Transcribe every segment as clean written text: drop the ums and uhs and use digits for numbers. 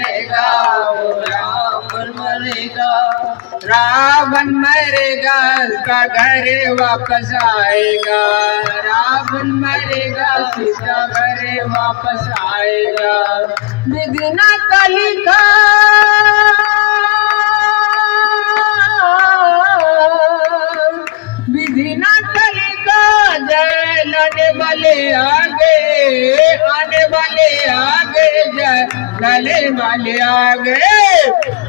जलेगा, वो रावण मरेगा। रावण मरेगा, उसका घर वापस आएगा। रावण मरेगा, सीता घर वापस आएगा। विधि न कलिका विधि न कलिका, जय लाने वाले आगे, आने वाले आगे, जय लाने वाले आगे।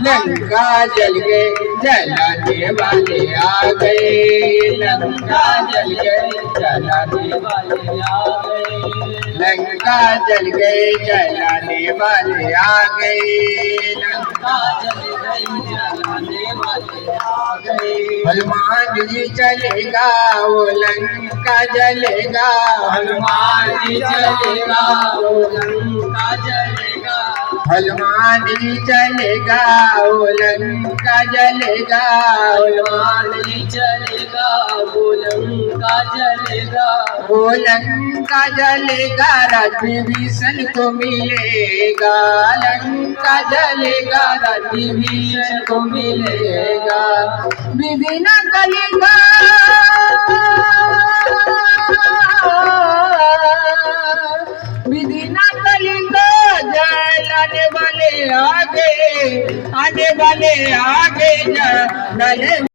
लंका जल गए, जलाने वाले आ गए। लंका जल गए, जलाने वाले आ गए। लंका जल गए, जलाने वाले आ गए। लंका जल गई, जलाने वाले आ गए। हनुमान जी चलेगा, वो लंका जलेगा। हनुमान जी चलेगा, वो लंका जलेगा। हनुमान जी चलेगा, वो लंका जलेगा। हनुमान जी चलेगा, वो लंका जलेगा। वो लंका जलेगा, राज्यभूषण को मिलेगा। लंका जलेगा, राज्यभूषण को मिलेगा। विधि न कलिका, विधि न कलिका, जलाने वाले आगे, आने वाले आगे, जलाने